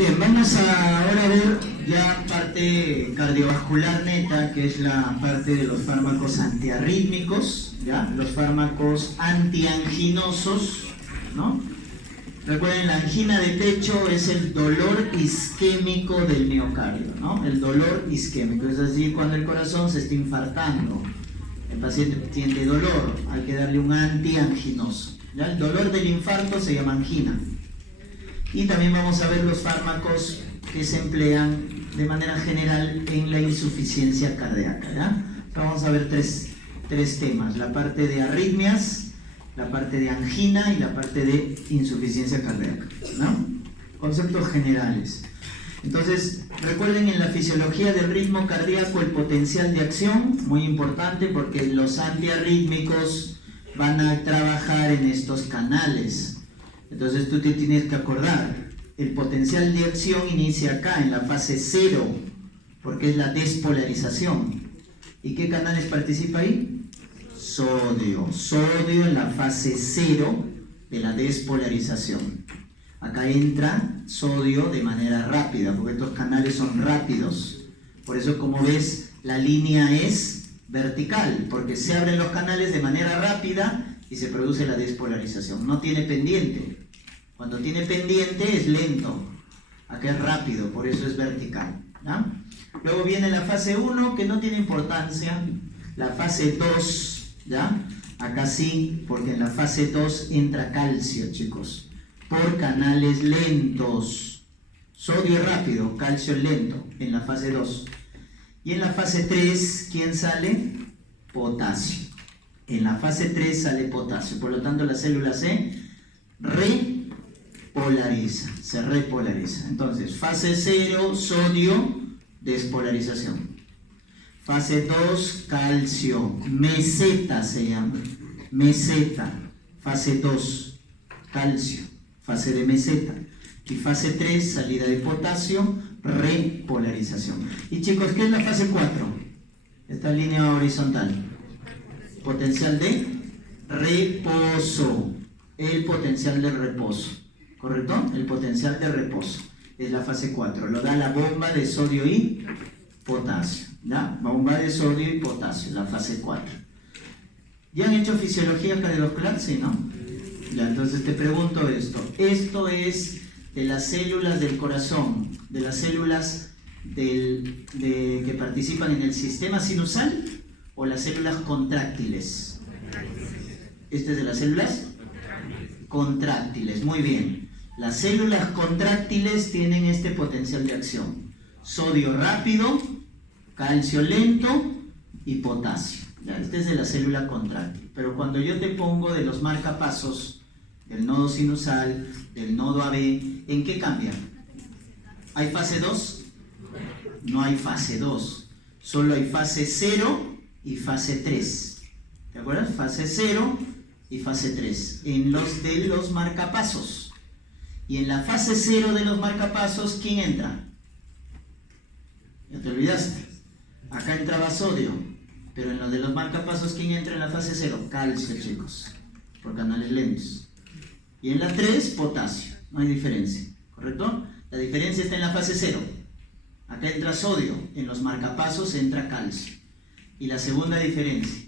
Bien, vamos a ahora ver ya parte cardiovascular neta, que es la parte de los fármacos antiarrítmicos, ¿ya? Los fármacos antianginosos, ¿no? Recuerden, la angina de pecho es el dolor isquémico del miocardio, ¿no? El dolor isquémico, es decir, cuando el corazón se está infartando, el paciente siente dolor, hay que darle un antianginoso, ¿ya? El dolor del infarto se llama angina. Y también vamos a ver los fármacos que se emplean de manera general en la insuficiencia cardíaca, ¿ya? Vamos a ver tres temas, la parte de arritmias, la parte de angina y la parte de insuficiencia cardíaca, ¿no? Conceptos generales. Entonces, recuerden, en la fisiología del ritmo cardíaco el potencial de acción, muy importante porque los antiarrítmicos van a trabajar en estos canales. Entonces tú te tienes que acordar, el potencial de acción inicia acá, en la fase 0, porque es la despolarización. ¿Y qué canales participa ahí? Sodio. Sodio en la fase 0 de la despolarización. Acá entra sodio de manera rápida, porque estos canales son rápidos. Por eso, como ves, la línea es vertical, porque se abren los canales de manera rápida y se produce la despolarización. No tiene pendiente. Cuando tiene pendiente es lento. Acá es rápido, por eso es vertical, ¿ya? Luego viene la fase 1, que no tiene importancia. La fase 2, ¿ya? Acá sí, porque en la fase 2 entra calcio, chicos, por canales lentos. Sodio es rápido, calcio es lento, en la fase 2. Y en la fase 3, ¿quién sale? Potasio. En la fase 3 sale potasio, por lo tanto la célula se repolariza. Entonces, fase 0, sodio, despolarización. Fase 2, calcio, meseta se llama, meseta. Fase 2, calcio, fase de meseta. Y fase 3, salida de potasio, repolarización. Y chicos, ¿qué es la fase 4? Esta línea horizontal. Potencial de reposo. El potencial de reposo. ¿Correcto? El potencial de reposo. Es la fase 4. Lo da la bomba de sodio y potasio. ¿Ya? Bomba de sodio y potasio. La fase 4. ¿Ya han hecho fisiología cardiovascular? Sí, ¿no? Ya, entonces te pregunto esto. Esto es de las células del corazón, de las células que participan en el sistema sinusal, o las células contráctiles. Este es de las células contráctiles. Muy bien. Las células contráctiles tienen este potencial de acción. Sodio rápido, calcio lento y potasio. ¿Ya? Este es de la célula contráctil. Pero cuando yo te pongo de los marcapasos, del nodo sinusal, del nodo AB, ¿en qué cambia? ¿Hay fase 2? No hay fase 2. Solo hay fase 0 y fase 3. ¿Te acuerdas? Fase 0 y fase 3. En los de los marcapasos. Y en la fase 0 de los marcapasos, ¿quién entra? Ya te olvidaste. Acá entraba sodio. Pero en los de los marcapasos, ¿quién entra en la fase 0? Calcio, chicos. Por canales lentos. Y en la 3, potasio. No hay diferencia. ¿Correcto? La diferencia está en la fase 0. Acá entra sodio. En los marcapasos entra calcio. Y la segunda diferencia.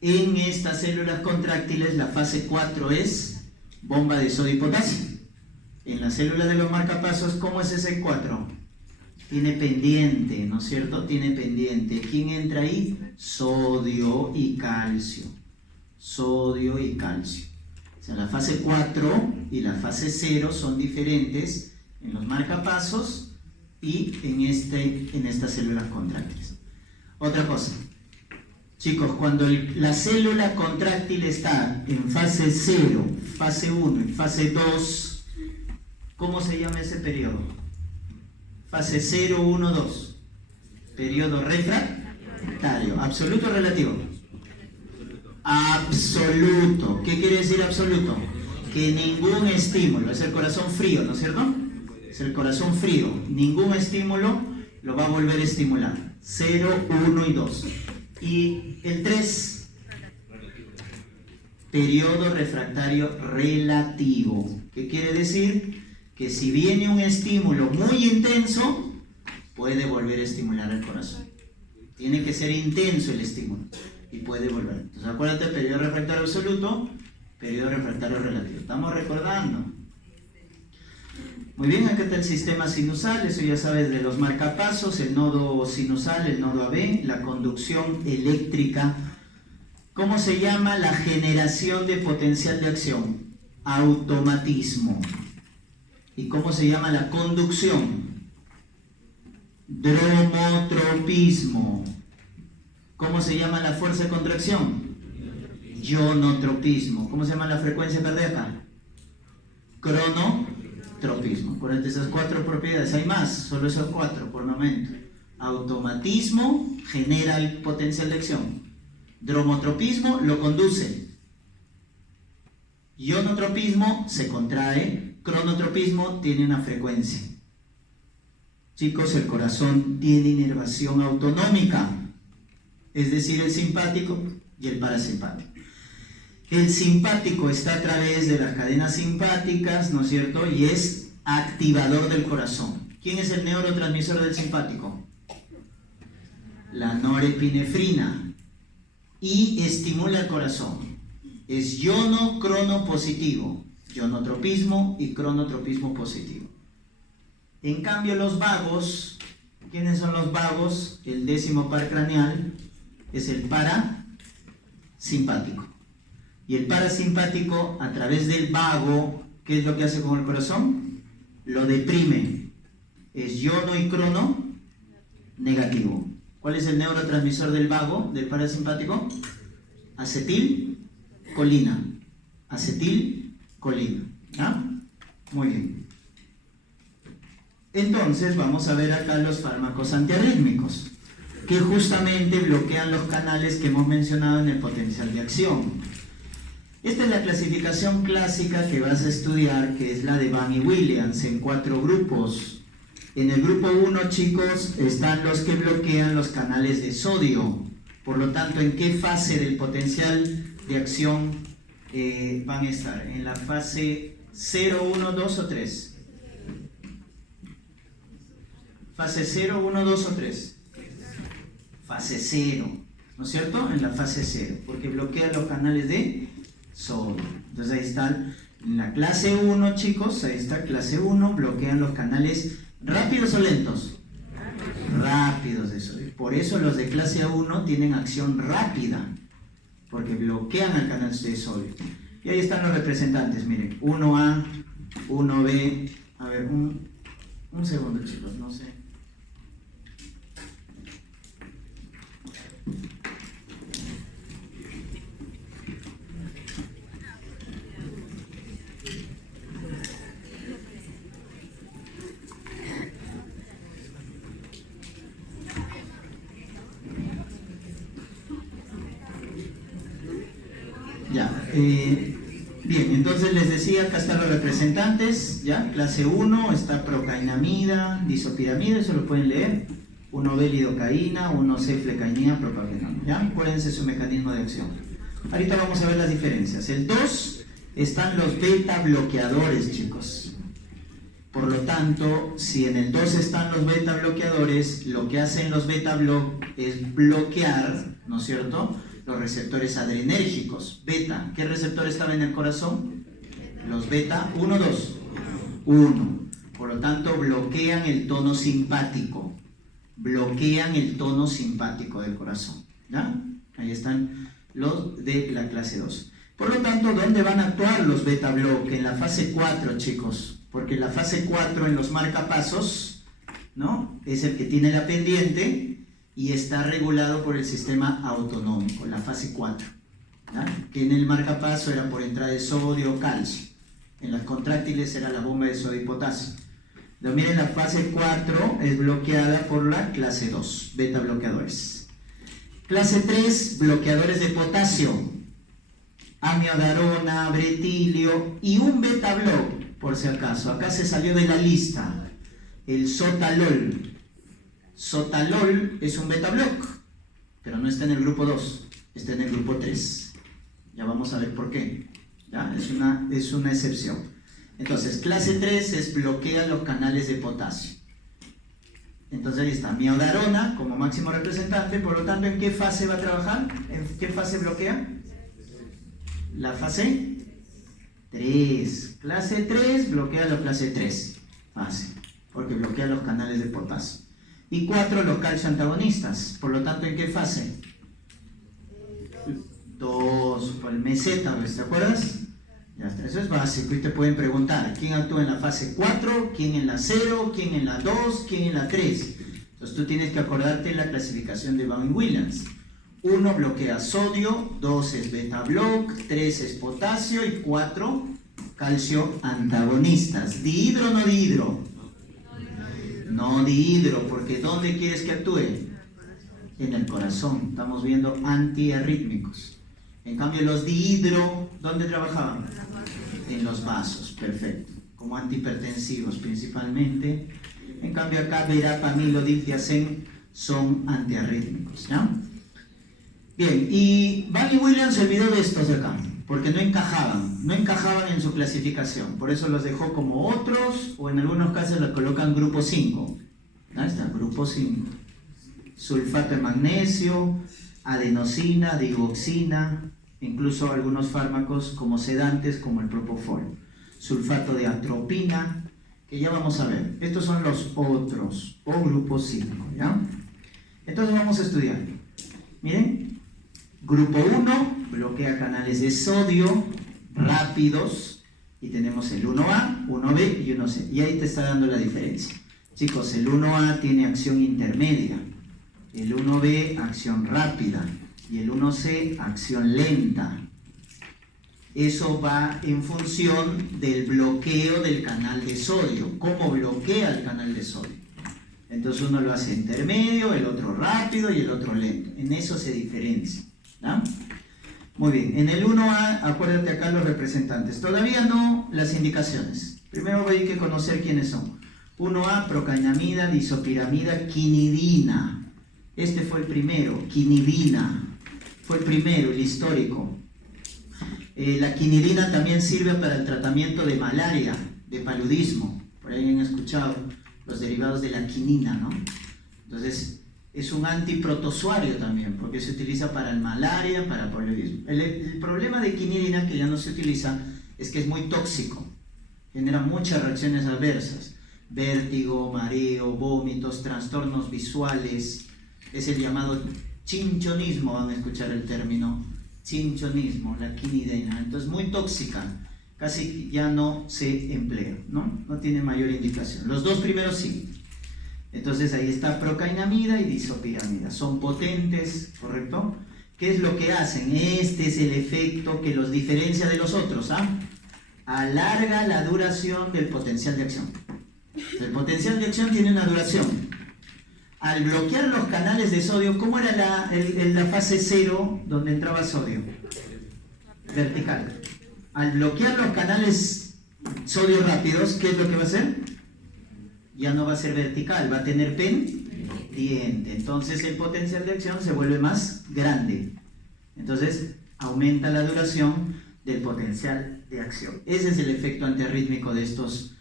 En estas células contráctiles, la fase 4 es bomba de sodio y potasio. En las células de los marcapasos, ¿cómo es ese 4? Tiene pendiente, ¿no es cierto? Tiene pendiente. ¿Quién entra ahí? Sodio y calcio. Sodio y calcio. O sea, la fase 4 y la fase 0 son diferentes en los marcapasos y en estas células contráctiles. Otra cosa. Chicos, cuando la célula contráctil está en fase 0, fase 1 y fase 2, ¿cómo se llama ese periodo? Fase 0, 1, 2. Periodo refractario. ¿Absoluto o relativo? Absoluto. ¿Qué quiere decir absoluto? Que ningún estímulo, es el corazón frío, ¿no es cierto? Es el corazón frío. Ningún estímulo lo va a volver a estimular. 0, 1 y 2. Y el 3, periodo refractario relativo. ¿Qué quiere decir? que si viene un estímulo muy intenso, puede volver a estimular el corazón. Tiene que ser intenso el estímulo y puede volver. Entonces acuérdate, periodo refractario absoluto, periodo refractario relativo. ¿Estamos recordando? Muy bien, acá está el sistema sinusal, eso ya sabes de los marcapasos, el nodo sinusal, el nodo AB, la conducción eléctrica. ¿Cómo se llama la generación de potencial de acción? Automatismo. ¿Y cómo se llama la conducción? Dromotropismo. ¿Cómo se llama la fuerza de contracción? Ionotropismo. ¿Cómo se llama la frecuencia cardíaca? Cronotropismo. Por esas 4 propiedades, hay más, solo esos 4 por el momento. Automatismo genera el potencial de acción. Dromotropismo lo conduce. Ionotropismo se contrae. Cronotropismo tiene una frecuencia. Chicos, el corazón tiene inervación autonómica, es decir, el simpático y el parasimpático. El simpático está a través de las cadenas simpáticas, ¿no es cierto? Y es activador del corazón. ¿Quién es el neurotransmisor del simpático? La norepinefrina. Y estimula el corazón. Es iono-crono-positivo. Ionotropismo y cronotropismo positivo. En cambio, los vagos, ¿quiénes son los vagos? El 10º par craneal es el parasimpático. Y el parasimpático, a través del vago, ¿qué es lo que hace con el corazón? Lo deprime. Es iono y crono negativo. ¿Cuál es el neurotransmisor del vago, del parasimpático? Acetilcolina. Acetilcolina. ¿Ah? Muy bien. Entonces vamos a ver acá los fármacos antiarrítmicos, que justamente bloquean los canales que hemos mencionado en el potencial de acción. Esta es la clasificación clásica que vas a estudiar, que es la de Van y Williams, en 4 grupos. En el grupo 1, chicos, están los que bloquean los canales de sodio. Por lo tanto, ¿en qué fase del potencial de acción van a estar? ¿En la fase 0, 1, 2 o 3? ¿Fase 0, 1, 2 o 3? Fase 0, ¿no es cierto? En la fase 0, porque bloquea los canales de sodio. Entonces ahí están, en la clase 1, chicos, ahí está clase 1, bloquean los canales rápidos o lentos. Rápidos de sodio. Por eso los de clase 1 tienen acción rápida, porque bloquean el canal de sodio. Y ahí están los representantes, miren, 1A, 1B, a ver, un segundo, chicos, no sé. Bien, entonces les decía, acá están los representantes, ¿ya? Clase 1 está procainamida, disopiramida, eso lo pueden leer. 1B lidocaína, 1C flecainina, propagenol, ¿ya? Acuérdense su mecanismo de acción. Ahorita vamos a ver las diferencias. El 2 están los beta bloqueadores, chicos. Por lo tanto, si en el 2 están los beta bloqueadores, lo que hacen los beta es bloquear, ¿no es cierto?, los receptores adrenérgicos. Beta, ¿qué receptor estaba en el corazón? Los beta 1, 2. 1. Por lo tanto, bloquean el tono simpático. Bloquean el tono simpático del corazón. ¿Ya? Ahí están los de la clase 2. Por lo tanto, ¿dónde van a actuar los beta bloque? En la fase 4, chicos. Porque en la fase 4, en los marcapasos, ¿no?, es el que tiene la pendiente y está regulado por el sistema autonómico, la fase 4. ¿Ya? Que en el marcapaso era por entrada de sodio o calcio. En las contráctiles era la bomba de sodio y potasio. Pero miren, la fase 4 es bloqueada por la clase 2, beta bloqueadores. Clase 3, bloqueadores de potasio. Amiodarona, bretilio y un beta block, por si acaso. Acá se salió de la lista el sotalol. Sotalol es un beta block, pero no está en el grupo 2, está en el grupo 3. Ya vamos a ver por qué. ¿Ya? Es una excepción. Entonces, clase 3 es bloquea los canales de potasio. Entonces ahí está, miodarona como máximo representante, por lo tanto, ¿en qué fase va a trabajar? ¿En qué fase bloquea? La fase 3. Clase 3 bloquea la clase 3 fase, porque bloquea los canales de potasio. Y 4 los calcio antagonistas, por lo tanto, ¿en qué fase? 2, por el meseta, ¿te acuerdas? Ya está, eso es básico y te pueden preguntar quién actúa en la fase 4, quién en la 0, quién en la 2, quién en la 3. Entonces tú tienes que acordarte de la clasificación de Bowen-Williams. 1 bloquea sodio, 2 es beta-block, 3 es potasio y 4 calcio antagonistas. ¿Dihidro o no dihidro? No dihidro, porque ¿dónde quieres que actúe? En el corazón. Estamos viendo antiarrítmicos. En cambio los dihidro, ¿dónde trabajaban? En los vasos, perfecto. Como antihipertensivos principalmente. En cambio acá verapamil o diltiazem son antiarrítmicos, ¿ya? Bien, y Bowen-Williams se olvidó de estos de acá, porque no encajaban en su clasificación. Por eso los dejó como otros, o en algunos casos los colocan grupo 5. Ahí está, grupo 5. Sulfato de magnesio, adenosina, digoxina, incluso algunos fármacos como sedantes como el propofol, sulfato de atropina, que ya vamos a ver. Estos son los otros, o grupo 5, ¿ya? Entonces vamos a estudiar. Miren, grupo 1 bloquea canales de sodio rápidos, y tenemos el 1A, 1B y 1C, y ahí te está dando la diferencia. Chicos, el 1A tiene acción intermedia, el 1B acción rápida y el 1C acción lenta. Eso va en función del bloqueo del canal de sodio, cómo bloquea el canal de sodio. Entonces uno lo hace intermedio, el otro rápido y el otro lento. En eso se diferencia, ¿no? Muy bien, en el 1A, acuérdate acá los representantes. Todavía no las indicaciones. Primero hay que conocer quiénes son. 1A, procainamida, disopiramida, quinidina. Este fue el primero, quinidina. Fue el primero, el histórico. La quinidina también sirve para el tratamiento de malaria, de paludismo. Por ahí han escuchado los derivados de la quinina, ¿no? Entonces, es un antiprotozoario también, porque se utiliza para el malaria, para el paludismo. El problema de quinidina, que ya no se utiliza, es que es muy tóxico. Genera muchas reacciones adversas. Vértigo, mareo, vómitos, trastornos visuales. Es el llamado chinchonismo, van a escuchar el término. Chinchonismo, la quinidina. Entonces, muy tóxica. Casi ya no se emplea, ¿no? No tiene mayor indicación. Los dos primeros sí. Entonces ahí está procainamida y disopiramida. Son potentes, ¿correcto? ¿Qué es lo que hacen? Este es el efecto que los diferencia de los otros, ¿ah? Alarga la duración del potencial de acción. El potencial de acción tiene una duración. Al bloquear los canales de sodio, ¿cómo era la fase 0 donde entraba sodio? Vertical. Al bloquear los canales sodio rápidos, ¿qué es lo que va a hacer? Ya no va a ser vertical, va a tener pendiente. Entonces el potencial de acción se vuelve más grande. Entonces aumenta la duración del potencial de acción. Ese es el efecto antiarrítmico de estos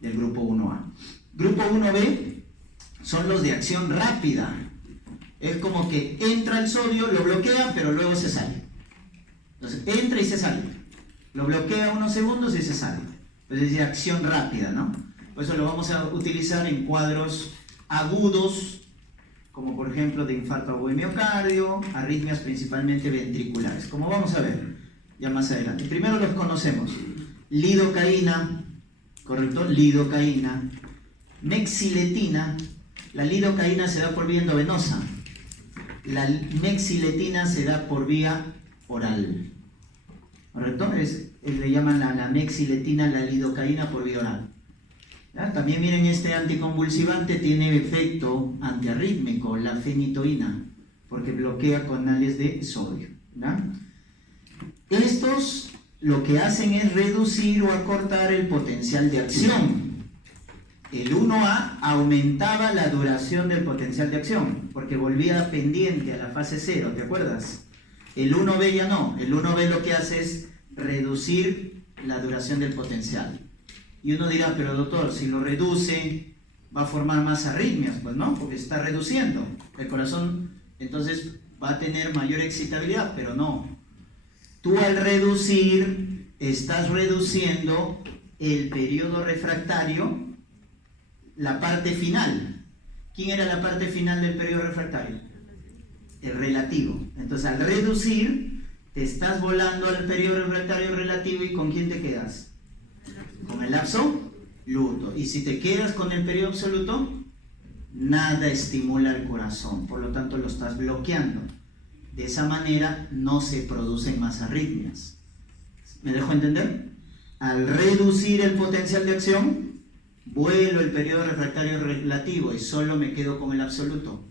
del grupo 1A. Grupo 1B son los de acción rápida. Es como que entra el sodio, lo bloquea, pero luego se sale. Entonces entra y se sale. Lo bloquea unos segundos y se sale. Entonces es de acción rápida, ¿no? Por eso lo vamos a utilizar en cuadros agudos, como por ejemplo de infarto agudo de miocardio, arritmias principalmente ventriculares, como vamos a ver ya más adelante. Primero los conocemos. Lidocaína, ¿correcto? Lidocaína. Mexiletina. La lidocaína se da por vía endovenosa. La mexiletina se da por vía oral. ¿Correcto? Le llaman la mexiletina, la lidocaína por vía oral. ¿Ya? También miren, este anticonvulsivante tiene efecto antiarrítmico, la fenitoína, porque bloquea canales de sodio. ¿Ya? Estos lo que hacen es reducir o acortar el potencial de acción. El 1A aumentaba la duración del potencial de acción, porque volvía pendiente a la fase 0, ¿te acuerdas? El 1B ya no, el 1B lo que hace es reducir la duración del potencial. Y uno dirá, pero doctor, si lo reduce, va a formar más arritmias. Pues no, porque está reduciendo. El corazón entonces va a tener mayor excitabilidad, pero no. Tú al reducir, estás reduciendo el periodo refractario, la parte final. ¿Quién era la parte final del periodo refractario? El relativo. Entonces al reducir, te estás volando al periodo refractario relativo, ¿y con quién te quedas? Con el absoluto. Y si te quedas con el periodo absoluto, nada estimula el corazón, por lo tanto lo estás bloqueando. De esa manera no se producen más arritmias. ¿Me dejo entender? Al reducir el potencial de acción, vuelo el periodo refractario relativo y solo me quedo con el absoluto.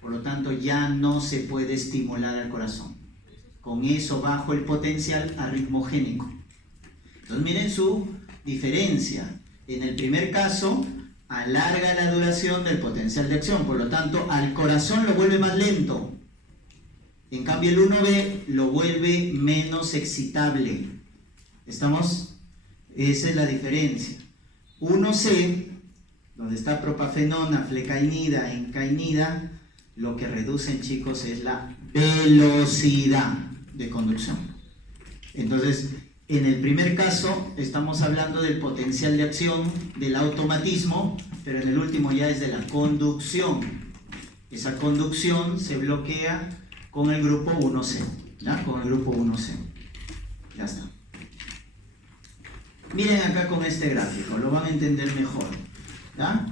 Por lo tanto, ya no se puede estimular al corazón. Con eso bajo el potencial arritmogénico. Entonces miren su diferencia. En el primer caso, alarga la duración del potencial de acción. Por lo tanto, al corazón lo vuelve más lento. En cambio, el 1B lo vuelve menos excitable. ¿Estamos? Esa es la diferencia. 1C, donde está propafenona, flecainida, encainida, lo que reducen, chicos, es la velocidad de conducción. Entonces, en el primer caso, estamos hablando del potencial de acción, del automatismo, pero en el último ya es de la conducción. Esa conducción se bloquea con el grupo 1C, ¿ya? Con el grupo 1C. Ya está. Miren acá con este gráfico, lo van a entender mejor, ¿ya?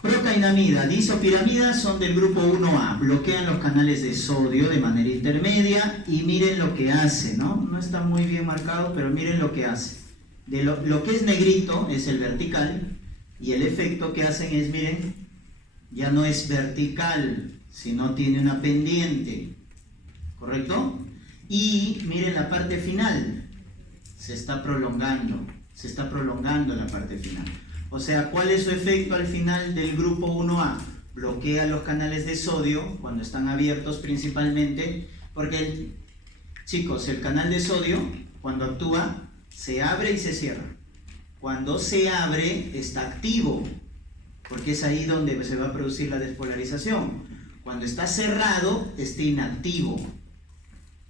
Procainamida, disopiramida son del grupo 1A, bloquean los canales de sodio de manera intermedia y miren lo que hace, ¿no? No está muy bien marcado, pero miren lo que hace. Lo que es negrito es el vertical y el efecto que hacen es, miren, ya no es vertical, sino tiene una pendiente, ¿correcto? Y miren la parte final, se está prolongando la parte final. O sea, ¿cuál es su efecto al final del grupo 1A? Bloquea los canales de sodio cuando están abiertos principalmente, porque, chicos, el canal de sodio, cuando actúa, se abre y se cierra. Cuando se abre, está activo, porque es ahí donde se va a producir la despolarización. Cuando está cerrado, está inactivo.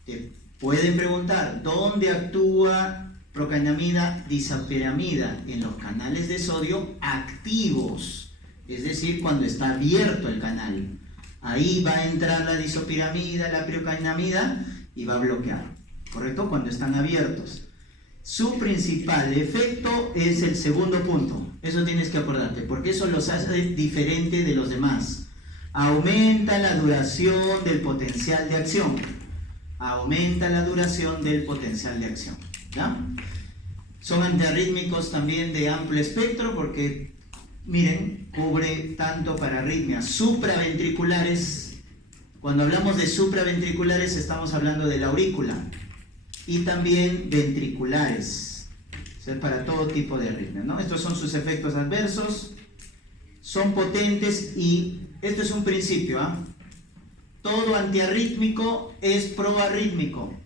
Te pueden preguntar, ¿dónde actúa procainamida, disopiramida? En los canales de sodio activos, es decir, cuando está abierto el canal. Ahí va a entrar la disopiramida, la procainamida y va a bloquear, ¿correcto? Cuando están abiertos. Su principal efecto es el segundo punto. Eso tienes que acordarte, porque eso los hace diferente de los demás. Aumenta la duración del potencial de acción. Aumenta la duración del potencial de acción, ¿ya? Son antiarrítmicos también de amplio espectro porque, miren, cubre tanto para arritmias supraventriculares. Cuando hablamos de supraventriculares estamos hablando de la aurícula, y también ventriculares, o sea, para todo tipo de arritmias, ¿no? Estos son sus efectos adversos, son potentes y esto es un principio, ¿ah? Todo antiarrítmico es proarrítmico,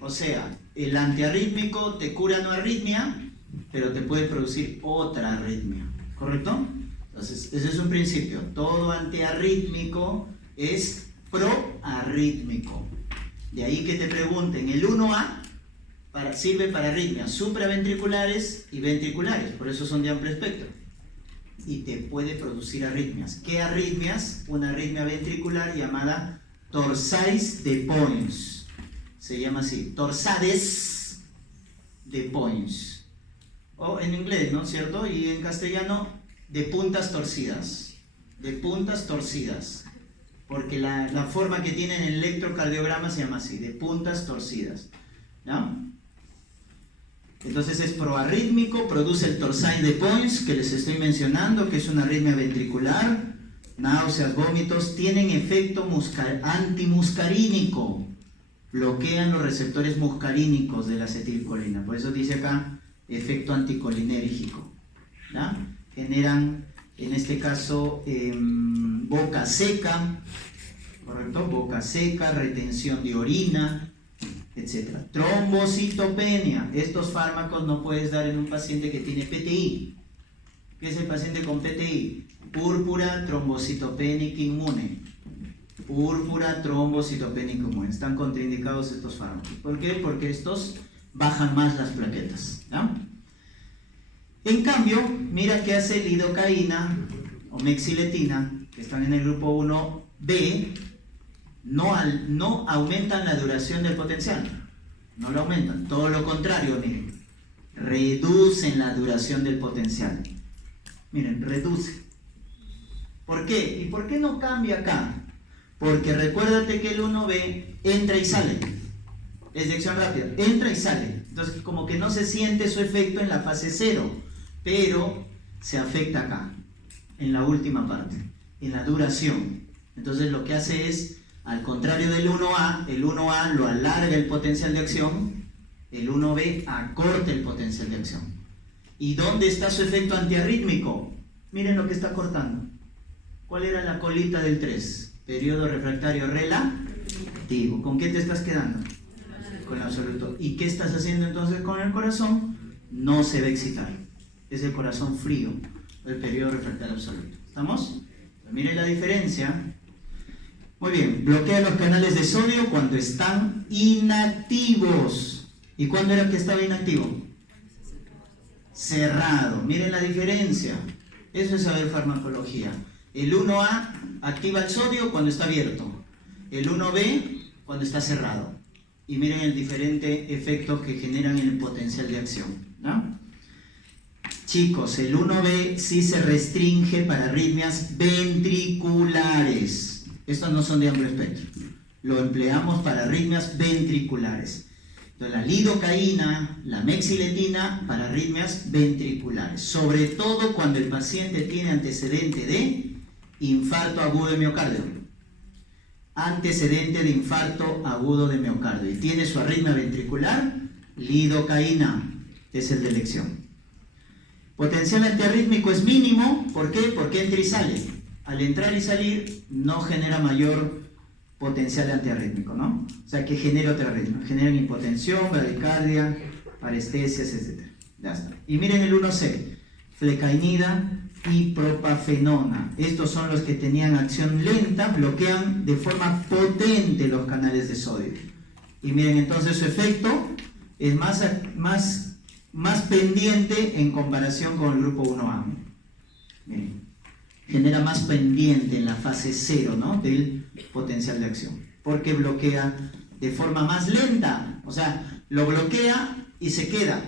o sea, el antiarrítmico te cura no arritmia, pero te puede producir otra arritmia, ¿correcto? Entonces, ese es un principio, todo antiarrítmico es proarrítmico. De ahí que te pregunten, el 1A sirve para arritmias supraventriculares y ventriculares, por eso son de amplio espectro. Y te puede producir arritmias. ¿Qué arritmias? Una arritmia ventricular llamada torsades de Points. Se llama así, torsades de Points. O en inglés, ¿no es cierto? Y en castellano, de puntas torcidas. De puntas torcidas. Porque la forma que tiene en el electrocardiograma se llama así, de puntas torcidas, ¿no? Entonces es proarrítmico, produce el torsade de Points que les estoy mencionando, que es una arritmia ventricular, náuseas, vómitos, tienen efecto antimuscarínico, bloquean los receptores muscarínicos de la acetilcolina, por eso dice acá efecto anticolinérgico, ¿no? Generan, en este caso, boca seca, ¿correcto? Boca seca, retención de orina, etc. Trombocitopenia. Estos fármacos no puedes dar en un paciente que tiene PTI. ¿Qué es el paciente con PTI? Púrpura trombocitopénica inmune. Púrpura trombocitopénica inmune. Están contraindicados estos fármacos. ¿Por qué? Porque estos bajan más las plaquetas, ¿no? En cambio, mira qué hace lidocaína o mexiletina, que están en el grupo 1B, no aumentan la duración del potencial. No lo aumentan. Todo lo contrario, miren. Reducen la duración del potencial. Miren, reduce. ¿Por qué? ¿Y por qué no cambia acá? Porque recuérdate que el 1B entra y sale. Es de acción rápida. Entra y sale. Entonces, como que no se siente su efecto en la fase 0, pero se afecta acá, en la última parte, en la duración. Entonces, lo que hace es, al contrario del 1A, el 1A lo alarga el potencial de acción, el 1B acorta el potencial de acción. ¿Y dónde está su efecto antiarrítmico? Miren lo que está cortando. ¿Cuál era la colita del 3? Periodo refractario relativo. ¿Con qué te estás quedando? Con el absoluto. ¿Y qué estás haciendo entonces con el corazón? No se va a excitar. Es el corazón frío, el periodo refractario absoluto. ¿Estamos? Miren la diferencia. Muy bien. Bloquea los canales de sodio cuando están inactivos. ¿Y cuándo era que estaba inactivo? Cerrado. Miren la diferencia. Eso es saber farmacología. El 1A activa el sodio cuando está abierto. El 1B cuando está cerrado. Y miren el diferente efecto que generan en el potencial de acción, ¿no? Chicos, el 1B sí se restringe para arritmias ventriculares. Estos no son de amplio espectro. Lo empleamos para arritmias ventriculares. Entonces, la lidocaína, la mexiletina para arritmias ventriculares. Sobre todo cuando el paciente tiene antecedente de infarto agudo de miocardio. Antecedente de infarto agudo de miocardio y tiene su arritmia ventricular, lidocaína es el de elección. Potencial antiarrítmico es mínimo, ¿por qué? Porque entra y sale. Al entrar y salir no genera mayor potencial antiarrítmico, ¿no? O sea, que genera otra arritmia, genera hipotensión, bradicardia, parestesias, etc. Ya está. Y miren el 1C, flecainida y propafenona. Estos son los que tenían acción lenta, bloquean de forma potente los canales de sodio. Y miren, entonces su efecto es más pendiente en comparación con el grupo 1A. Miren, genera más pendiente en la fase 0, ¿no?, del potencial de acción, porque bloquea de forma más lenta. O sea, lo bloquea y se queda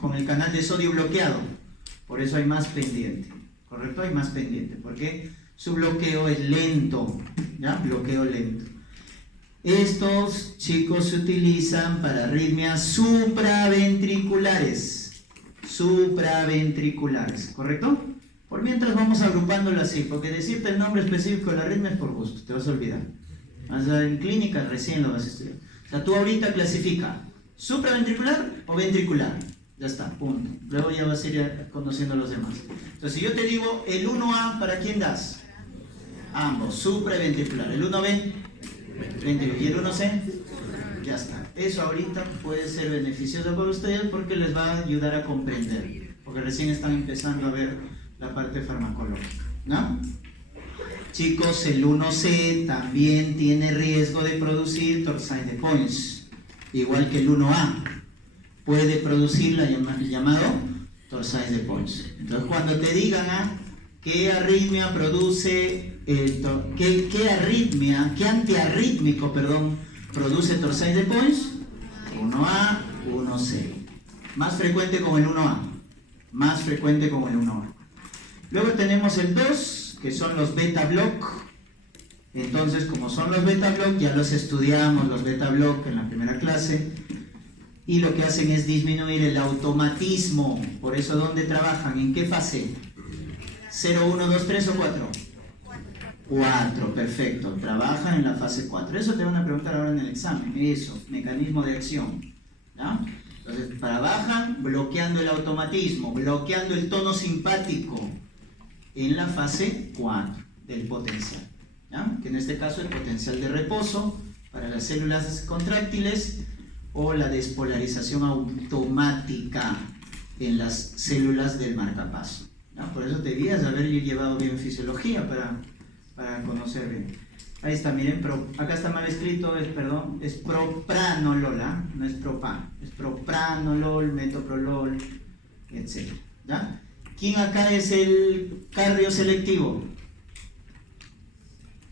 con el canal de sodio bloqueado. Por eso hay más pendiente, ¿correcto? Hay más pendiente, porque su bloqueo es lento, ¿ya? Bloqueo lento. Estos, chicos, se utilizan para arritmias supraventriculares, ¿correcto? Por mientras vamos agrupándolo así, porque decirte el nombre específico de la arritmia es por gusto, te vas a olvidar. Más en clínica recién lo vas a estudiar. O sea, tú ahorita clasifica, ¿supraventricular o ventricular? Ya está, punto. Luego ya vas a ir conociendo a los demás. Entonces, si yo te digo el 1A, ¿para quién das? Ambos, supraventricular. El 1B, ventricular. ¿Y el 1C? Ya está. Eso ahorita puede ser beneficioso para ustedes porque les va a ayudar a comprender. Porque recién están empezando a ver la parte farmacológica, ¿no? Chicos, el 1C también tiene riesgo de producir torsades de Points, igual que el 1A. Puede producir el llamado torsades de Points. Entonces, cuando te digan qué arritmia produce, qué antiarrítmico, produce torsades de Points, 1A, 1C. Más frecuente con el 1A. Más frecuente con el 1A. Luego tenemos el 2, que son los beta block. Entonces, como son los beta block, ya los estudiamos, los beta block en la primera clase. Y lo que hacen es disminuir el automatismo. Por eso, ¿dónde trabajan? ¿En qué fase? ¿0, 1, 2, 3 o 4? 4, perfecto. Trabajan en la fase 4. Eso te van a preguntar ahora en el examen. Eso, mecanismo de acción, ¿no? Entonces, trabajan bloqueando el automatismo, bloqueando el tono simpático en la fase 4 del potencial, ¿no? Que en este caso el potencial de reposo para las células contráctiles o la despolarización automática en las células del marcapaso. ¿No? Por eso debías haber llevado bien fisiología para conocer bien. Ahí está, miren, acá está mal escrito, es propranolol, ¿ah? No es propan, es propranolol, metoprolol, etc. ¿Ya? ¿Quién acá es el cardioselectivo?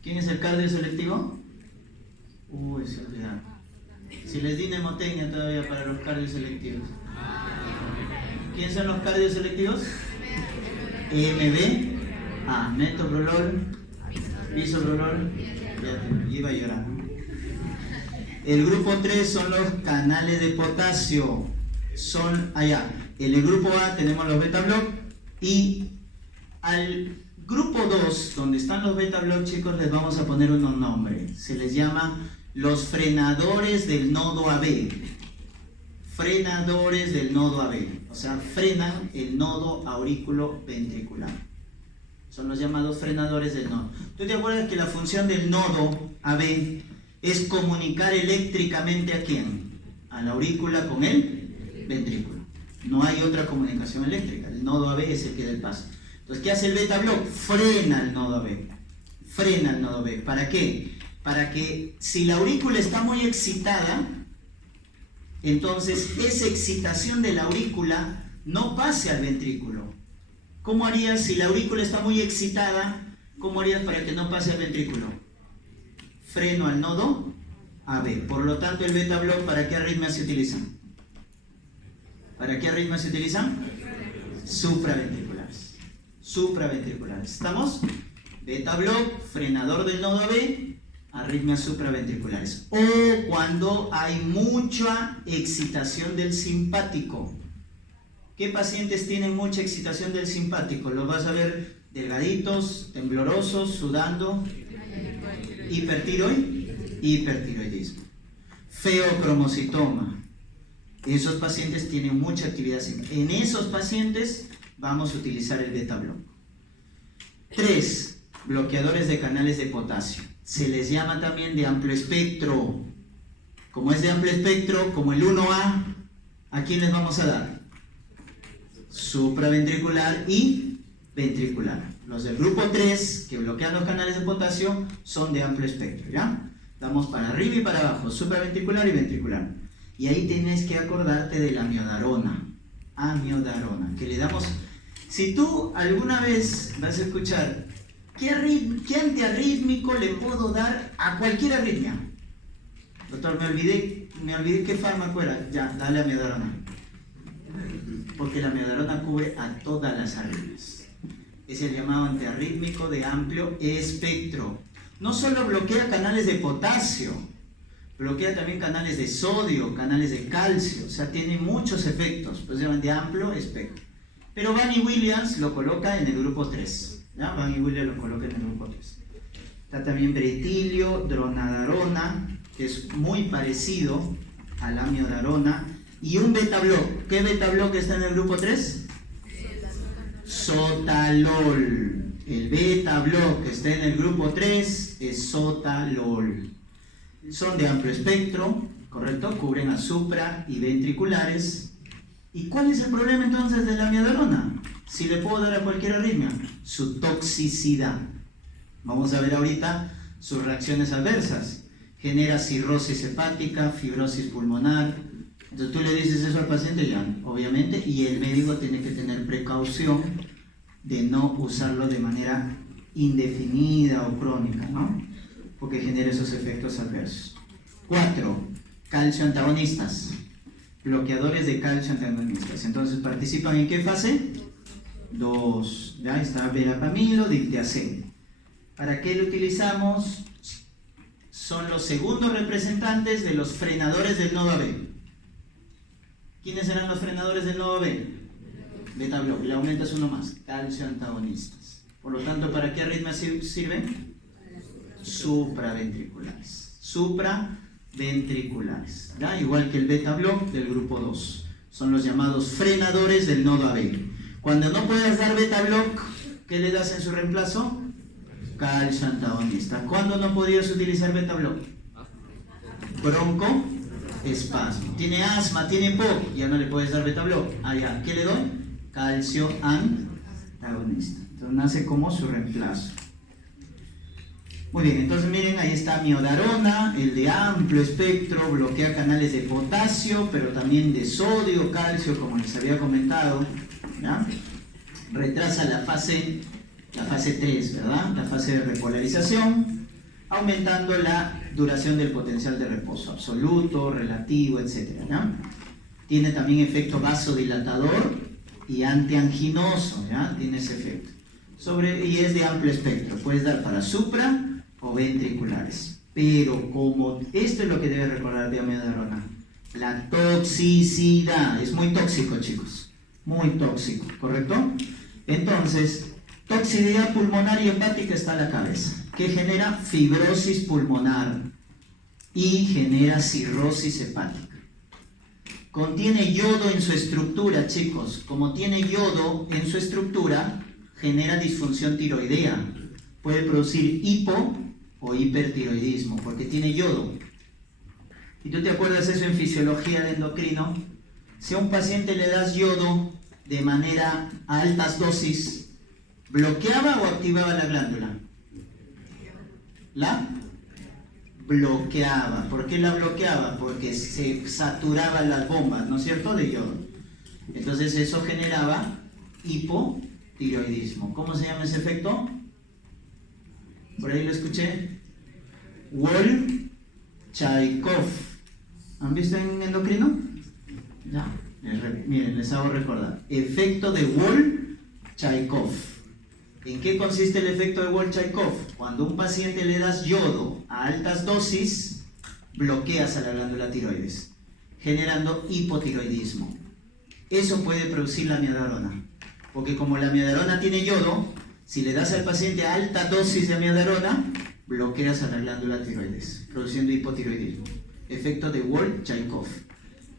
¿Quién es el cardioselectivo? Uy, se olvidaron. Si les di mnemotecnia todavía para los cardioselectivos. ¿Quiénes son los cardioselectivos? MB, metoprolol, bisoprolol, ya iba a llorar. El grupo 3 son los canales de potasio. Son allá. En el grupo A tenemos los beta block y al grupo 2, donde están los beta block, chicos, les vamos a poner unos nombres. Se les llama los frenadores del nodo AB. Frenadores del nodo AB. O sea, frenan el nodo aurículo ventricular. Son los llamados frenadores del nodo. ¿Tú te acuerdas que la función del nodo AB es comunicar eléctricamente a quién? A la aurícula con el ventrículo. No hay otra comunicación eléctrica. El nodo AB es el que da el paso. Entonces, ¿qué hace el beta block? Frena el nodo AB. Frena el nodo AB. ¿Para qué? Para que si la aurícula está muy excitada, entonces esa excitación de la aurícula no pase al ventrículo. ¿Cómo harías si la aurícula está muy excitada? ¿Cómo harías para que no pase al ventrículo? Freno al nodo AB. Por lo tanto, el beta block, ¿para qué arritmias se utilizan? ¿Para qué arritmias se utilizan? Supraventriculares. Supraventriculares. ¿Estamos? Beta block, frenador del nodo AB, arritmias supraventriculares. O cuando hay mucha excitación del simpático. ¿Qué pacientes tienen mucha excitación del simpático? Los vas a ver delgaditos, temblorosos, sudando. Hipertiroidismo. Feocromocitoma. Esos pacientes tienen mucha actividad simpática. En esos pacientes vamos a utilizar el beta block. 3. Bloqueadores de canales de potasio. Se les llama también de amplio espectro. Como es de amplio espectro, como el 1A, ¿a quién les vamos a dar? Supraventricular y ventricular. Los del grupo 3, que bloquean los canales de potasio, son de amplio espectro, ¿ya? Damos para arriba y para abajo, supraventricular y ventricular. Y ahí tienes que acordarte de la amiodarona. Amiodarona, que le damos... Si tú alguna vez vas a escuchar, ¿qué antiarrítmico le puedo dar a cualquier arritmia? Doctor, me olvidé qué fármaco era. Ya, dale amiodarona. Porque la amiodarona cubre a todas las arritmias. Es el llamado antiarrítmico de amplio espectro. No solo bloquea canales de potasio, bloquea también canales de sodio, canales de calcio. O sea, tiene muchos efectos. Pues se llaman de amplio espectro. Pero Bunny Williams lo coloca en el grupo 3. ¿Ya? Bunny Williams lo coloca en el grupo 3. Está también bretilio, dronadarona, que es muy parecido a la amiodarona. Y un beta block. ¿Qué beta block está en el grupo 3? Sotalol. El beta block que está en el grupo 3 es sotalol. Son de amplio espectro, ¿correcto? Cubren a supra y ventriculares. ¿Y cuál es el problema entonces de la amiodarona? Si le puedo dar a cualquier arritmia, su toxicidad. Vamos a ver ahorita sus reacciones adversas. Genera cirrosis hepática, fibrosis pulmonar. Entonces tú le dices eso al paciente, ya, obviamente, y el médico tiene que tener precaución de no usarlo de manera indefinida o crónica, ¿no? Porque genera esos efectos adversos. 4. Calcio antagonistas. Bloqueadores de calcio antagonistas. Entonces, ¿participan en qué fase? 2. Ya está verapamilo, diltiazem. ¿Para qué lo utilizamos? Son los segundos representantes de los frenadores del nodo AB. ¿Quiénes serán los frenadores del nodo AB? Beta block. Le aumentas uno más. Calcio antagonistas. Por lo tanto, ¿para qué arritmias sirven? Supraventriculares. Supraventriculares. ¿Ya? Igual que el beta block del grupo 2. Son los llamados frenadores del nodo AB. Cuando no puedas dar beta block, ¿qué le das en su reemplazo? Calcio antagonista. ¿Cuándo no podrías utilizar beta block? espasmo. Tiene asma, tiene POC, ya no le puedes dar beta-block. Ya, ¿qué le doy? Calcio antagonista. Entonces nace como su reemplazo. Muy bien, entonces miren, ahí está miodarona, el de amplio espectro, bloquea canales de potasio, pero también de sodio, calcio, como les había comentado, ¿ya? Retrasa la fase 3, ¿verdad? La fase de repolarización, aumentando la duración del potencial de reposo, absoluto, relativo, etc., ¿ya? Tiene también efecto vasodilatador y antianginoso, ¿ya? Tiene ese efecto. Y es de amplio espectro, puedes dar para supra o ventriculares. Pero como esto es lo que debe recordar de amiodarona, la toxicidad, es muy tóxico, chicos, muy tóxico, ¿correcto? Entonces, toxicidad pulmonar y hepática está a la cabeza, que genera fibrosis pulmonar y genera cirrosis hepática. Contiene yodo en su estructura, chicos. Como tiene yodo en su estructura, genera disfunción tiroidea. Puede producir hipo o hipertiroidismo, porque tiene yodo. ¿Y tú te acuerdas eso en fisiología de endocrino? Si a un paciente le das yodo de manera a altas dosis, ¿bloqueaba o activaba la glándula? La bloqueaba. ¿Por qué la bloqueaba? Porque se saturaban las bombas, ¿no es cierto?, de yodo. Entonces eso generaba hipotiroidismo. ¿Cómo se llama ese efecto? Por ahí lo escuché. Wolff-Chaikoff. ¿Han visto en endocrino? Ya. Miren, les hago recordar. Efecto de Wolff-Chaikoff. ¿En qué consiste el efecto de Wolff-Chaikoff? Cuando a un paciente le das yodo a altas dosis, bloqueas a la glándula tiroides, generando hipotiroidismo. Eso puede producir la amiodarona, porque como la amiodarona tiene yodo, si le das al paciente alta dosis de amiodarona, bloqueas a la glándula tiroides, produciendo hipotiroidismo. Efecto de Wolff-Chaikoff.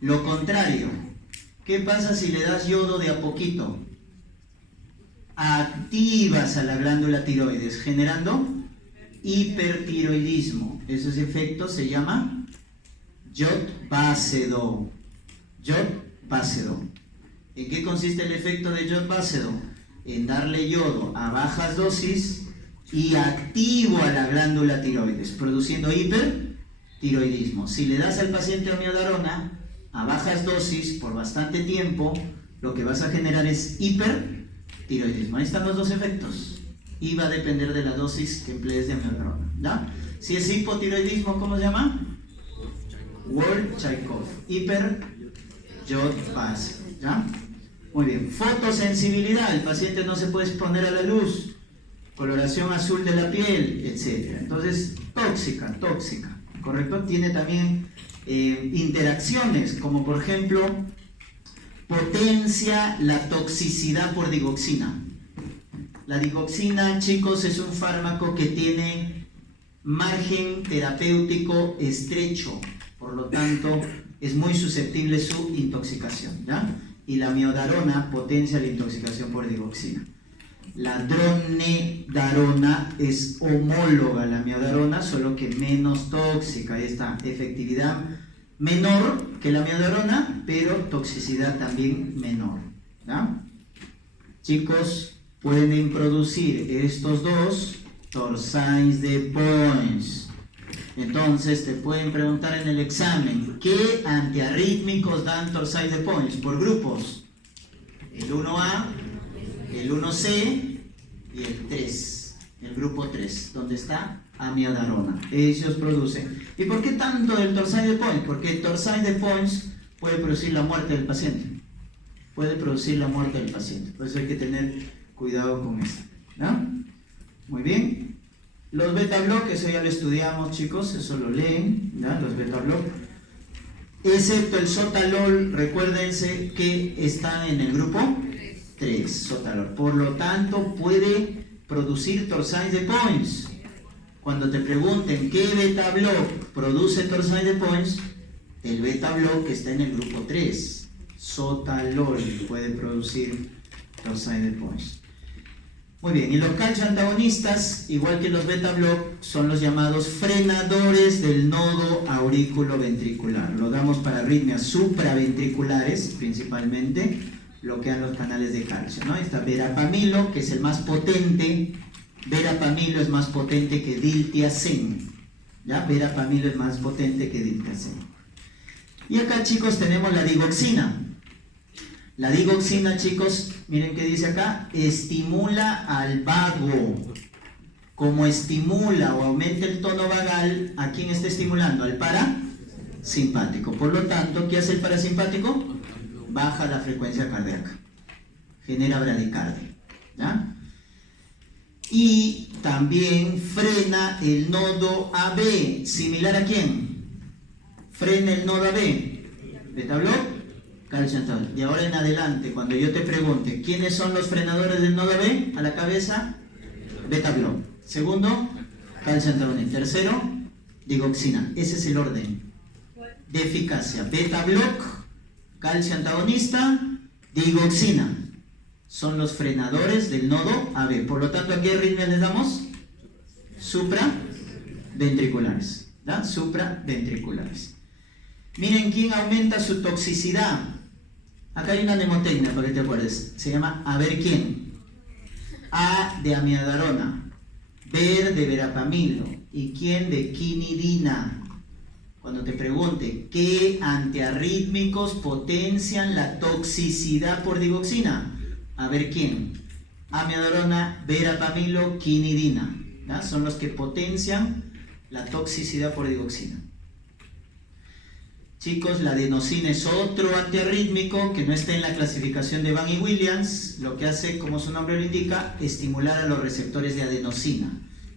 Lo contrario, ¿qué pasa si le das yodo de a poquito? Activas a la glándula tiroides, generando hipertiroidismo. Ese efecto se llama Jod-Basedow. Jod-Basedow. ¿En qué consiste el efecto de Jod-Basedow? En darle yodo a bajas dosis y activo a la glándula tiroides, produciendo hipertiroidismo. Si le das al paciente amiodarona a bajas dosis por bastante tiempo, lo que vas a generar es hipertiroidismo. Ahí están los dos efectos. Y va a depender de la dosis que emplees de amiodarona, ¿ya? Si es hipotiroidismo, ¿cómo se llama? Wolff-Chaikoff. Jod-Basedow, ¿ya? Muy bien. Fotosensibilidad. El paciente no se puede exponer a la luz. Coloración azul de la piel, etc. Entonces, tóxica, ¿correcto? Tiene también interacciones, como por ejemplo, potencia la toxicidad por digoxina. La digoxina, chicos, es un fármaco que tiene margen terapéutico estrecho, por lo tanto, es muy susceptible su intoxicación, ¿ya? Y la amiodarona potencia la intoxicación por digoxina. La dronedarona es homóloga a la amiodarona, solo que menos tóxica. Esta efectividad menor que la amiodarona, pero toxicidad también menor, ¿ya? Chicos, pueden producir estos dos torsades de Points. Entonces te pueden preguntar en el examen, ¿qué antiarrítmicos dan torsades de Points? Por grupos. El 1A, el 1C y el 3, el grupo 3, donde está amiodarona. Ellos producen. ¿Y por qué tanto el torsade de Points? Porque el torsade de Points puede producir la muerte del paciente. Puede producir la muerte del paciente. Por eso hay que tener cuidado con esto, ¿no? Muy bien. Los beta-block, eso ya lo estudiamos, chicos, eso lo leen, ¿ya? Los beta-block. Excepto el sotalol, recuérdense que está en el grupo 3, sotalol. Por lo tanto, puede producir torsades de Points. Cuando te pregunten qué beta-block produce torsades de Points, el beta-block está en el grupo 3. Sotalol puede producir torsades de Points. Muy bien, y los calcioantagonistas, igual que los beta-block, son los llamados frenadores del nodo aurículo-ventricular. Lo damos para arritmias supraventriculares, principalmente, bloquean los canales de calcio, ¿no? Está verapamilo, que es el más potente. Verapamilo es más potente que diltiazem, ¿ya? Verapamilo es más potente que diltiazem. Y acá, chicos, tenemos la digoxina. La digoxina, chicos, miren qué dice acá, estimula al vago. Como estimula o aumenta el tono vagal, ¿a quién está estimulando? Al parasimpático. Por lo tanto, ¿qué hace el parasimpático? Baja la frecuencia cardíaca, genera bradicardia, ¿ya? Y también frena el nodo AB, ¿similar a quién? Frena el nodo AB, beta-block, calcioantagonista. Y ahora en adelante, cuando yo te pregunte, ¿quiénes son los frenadores del nodo AB? A la cabeza, beta-block. Segundo, calcioantagonista. Tercero, digoxina. Ese es el orden de eficacia. Beta-block, calcioantagonista, digoxina. Son los frenadores del nodo AB. Por lo tanto, ¿a qué arritmias les damos? Supraventriculares. ¿Ya? Supraventriculares. Miren quién aumenta su toxicidad. Acá hay una mnemotecnia para que te acuerdes. Se llama a ver quién. A de amiadarona. Ver de verapamilo. ¿Y quién de quinidina? Cuando te pregunte, ¿qué antiarrítmicos potencian la toxicidad por digoxina? A ver quién. Amiadarona, verapamilo, quinidina. ¿Ya? Son los que potencian la toxicidad por digoxina. Chicos, la adenosina es otro antiarrítmico que no está en la clasificación de Van y Williams. Lo que hace, como su nombre lo indica, estimular a los receptores de adenosina.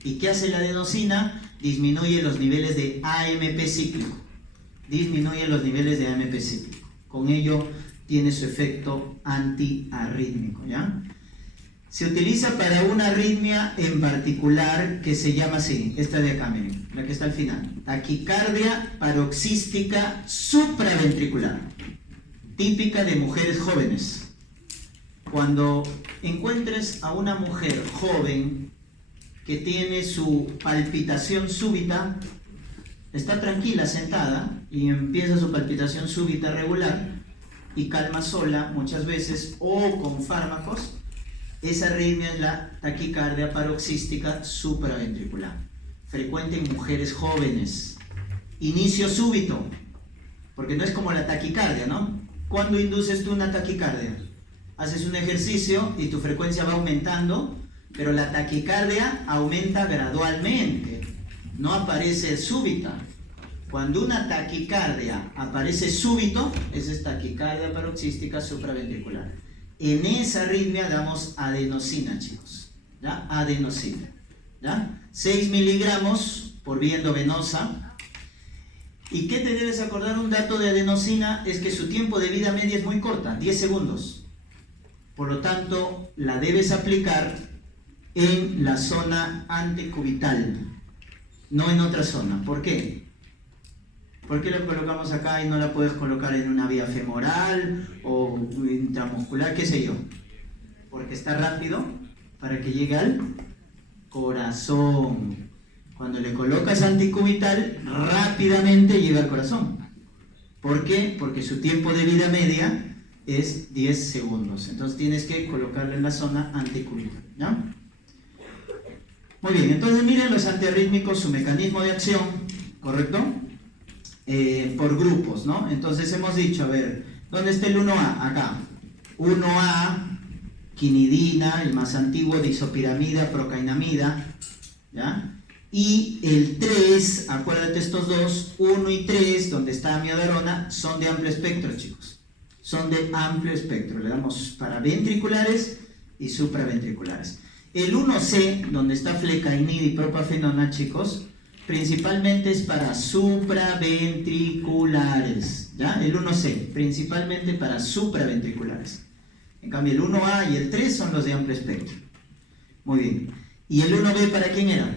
¿Y qué hace la adenosina? Disminuye los niveles de AMP cíclico. Disminuye los niveles de AMP cíclico. Con ello tiene su efecto antiarrítmico, ¿ya? Se utiliza para una arritmia en particular que se llama así, esta de acá, miren, la que está al final. Taquicardia paroxística supraventricular, típica de mujeres jóvenes. Cuando encuentres a una mujer joven que tiene su palpitación súbita, está tranquila, sentada, y empieza su palpitación súbita regular, y calma sola muchas veces, o con fármacos, esa arritmia es la taquicardia paroxística supraventricular. Frecuente en mujeres jóvenes. Inicio súbito, porque no es como la taquicardia, ¿no? ¿Cuándo induces tú una taquicardia? Haces un ejercicio y tu frecuencia va aumentando, pero la taquicardia aumenta gradualmente, no aparece súbita. Cuando una taquicardia aparece súbito, esa es taquicardia paroxística supraventricular. En esa arritmia damos adenosina, chicos, ¿ya? Adenosina, ¿ya? 6 miligramos por vía endovenosa. ¿Y qué te debes acordar? Un dato de adenosina es que su tiempo de vida media es muy corta, 10 segundos. Por lo tanto, la debes aplicar en la zona antecubital, no en otra zona. ¿Por qué? ¿Por qué la colocamos acá y no la puedes colocar en una vía femoral o intramuscular, qué sé yo? Porque está rápido para que llegue al corazón. Cuando le colocas anticubital, rápidamente llega al corazón. ¿Por qué? Porque su tiempo de vida media es 10 segundos. Entonces tienes que colocarlo en la zona anticubital, ¿ya? Muy bien, entonces miren los antiarrítmicos, su mecanismo de acción, ¿correcto? Por grupos, ¿no? Entonces hemos dicho, a ver, ¿dónde está el 1A? Acá. 1A, quinidina, el más antiguo, disopiramida, procainamida, ¿ya? Y el 3, acuérdate estos dos, 1 y 3, donde está amiadarona, son de amplio espectro, chicos. Son de amplio espectro. Le damos para ventriculares y supraventriculares. El 1C, donde está flecainida y propafenona, chicos, principalmente es para supraventriculares, ¿ya? El 1C, principalmente para supraventriculares. En cambio, el 1A y el 3 son los de amplio espectro. Muy bien. ¿Y el 1B para quién era?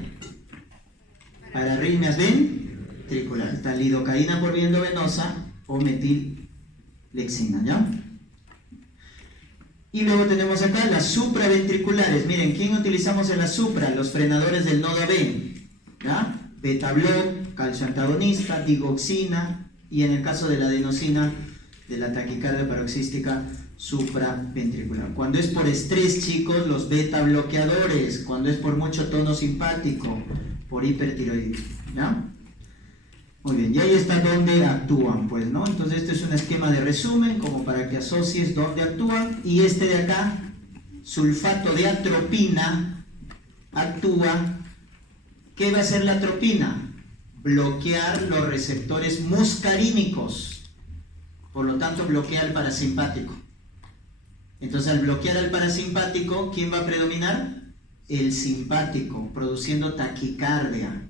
Para arritmias ventriculares. Está lidocaína por vía endovenosa o metilexina, ¿ya? Y luego tenemos acá las supraventriculares. Miren, ¿quién utilizamos en la supra? Los frenadores del nodo B. ¿Ya? Beta-block, calcio antagonista, digoxina y en el caso de la adenosina, de la taquicardia paroxística supraventricular. Cuando es por estrés, chicos, los beta-bloqueadores. Cuando es por mucho tono simpático, por hipertiroidismo. ¿Ya? Muy bien, y ahí está dónde actúan, pues, ¿no? Entonces este es un esquema de resumen, como para que asocies dónde actúan. Y este de acá, sulfato de atropina, actúa. ¿Qué va a hacer la atropina? Bloquear los receptores muscarínicos. Por lo tanto, bloquea el parasimpático. Entonces, al bloquear al parasimpático, ¿quién va a predominar? El simpático, produciendo taquicardia.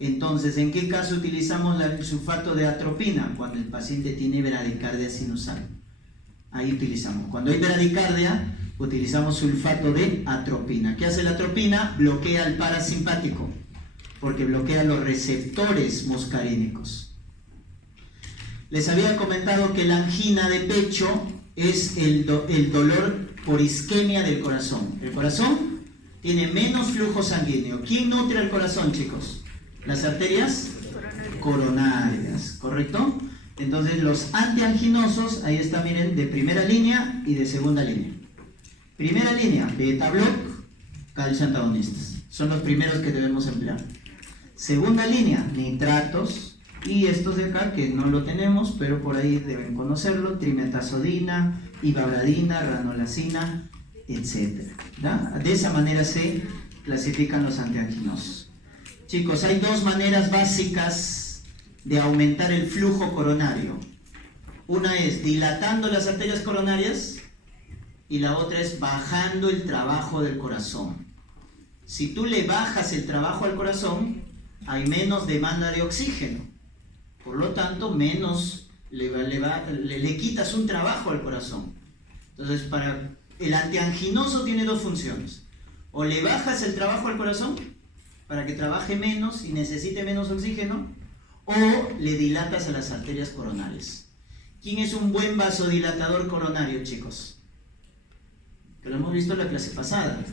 Entonces, ¿en qué caso utilizamos el sulfato de atropina? Cuando el paciente tiene bradicardia sinusal. Ahí utilizamos. Cuando hay bradicardia, utilizamos sulfato de atropina. ¿Qué hace la atropina? Bloquea el parasimpático, porque bloquea los receptores muscarínicos. Les había comentado que la angina de pecho es el dolor por isquemia del corazón. El corazón tiene menos flujo sanguíneo. ¿Quién nutre al corazón, chicos? Las arterias coronarias, ¿correcto? Entonces los antianginosos, ahí está, miren, de primera línea y de segunda línea. Primera línea, beta-block, calcio antagonistas. Son los primeros que debemos emplear. Segunda línea, nitratos. Y estos de acá, que no lo tenemos, pero por ahí deben conocerlo, trimetazodina, ivabradina, ranolacina, etc. ¿Ya? De esa manera se clasifican los antianginosos. Chicos, hay dos maneras básicas de aumentar el flujo coronario. Una es dilatando las arterias coronarias y la otra es bajando el trabajo del corazón. Si tú le bajas el trabajo al corazón, hay menos demanda de oxígeno. Por lo tanto, menos le quitas un trabajo al corazón. Entonces, el antianginoso tiene dos funciones. O le bajas el trabajo al corazón para que trabaje menos y necesite menos oxígeno, o le dilatas a las arterias coronarias. ¿Quién es un buen vasodilatador coronario, chicos? Que lo hemos visto en la clase pasada.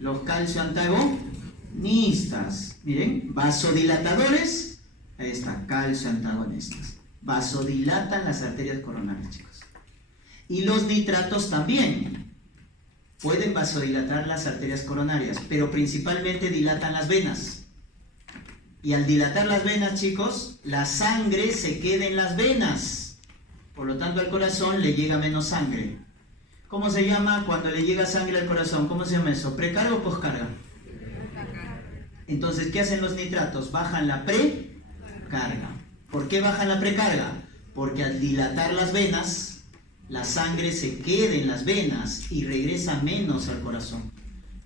Los calcio antagonistas. Miren, vasodilatadores. Ahí está, calcio antagonistas. Vasodilatan las arterias coronarias, chicos. Y los nitratos también. Pueden vasodilatar las arterias coronarias, pero principalmente dilatan las venas. Y al dilatar las venas, chicos, la sangre se queda en las venas. Por lo tanto, al corazón le llega menos sangre. ¿Cómo se llama cuando le llega sangre al corazón? ¿Cómo se llama eso? ¿Precarga o poscarga? Entonces, ¿qué hacen los nitratos? Bajan la precarga. ¿Por qué bajan la precarga? Porque al dilatar las venas, la sangre se queda en las venas y regresa menos al corazón.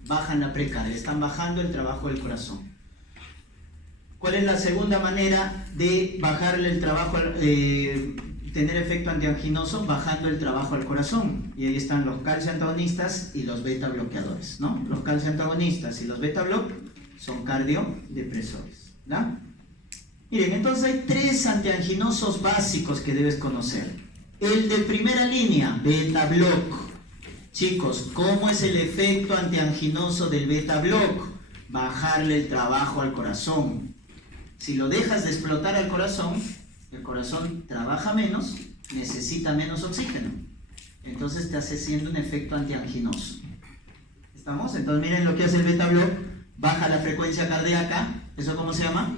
Bajan la precarga, están bajando el trabajo del corazón. ¿Cuál es la segunda manera de bajarle el trabajo, tener efecto antianginoso? Bajando el trabajo al corazón. Y ahí están los calcio antagonistas y los beta bloqueadores, ¿no? Los calcio antagonistas y los beta block son cardiodepresores, ¿no? Miren, entonces hay tres antianginosos básicos que debes conocer. El de primera línea, beta-block. Chicos, ¿cómo es el efecto antianginoso del beta-block? Bajarle el trabajo al corazón. Si lo dejas de explotar al corazón, el corazón trabaja menos, necesita menos oxígeno. Entonces te hace siendo un efecto antianginoso. ¿Estamos? Entonces miren lo que hace el beta-block. Baja la frecuencia cardíaca. ¿Eso cómo se llama?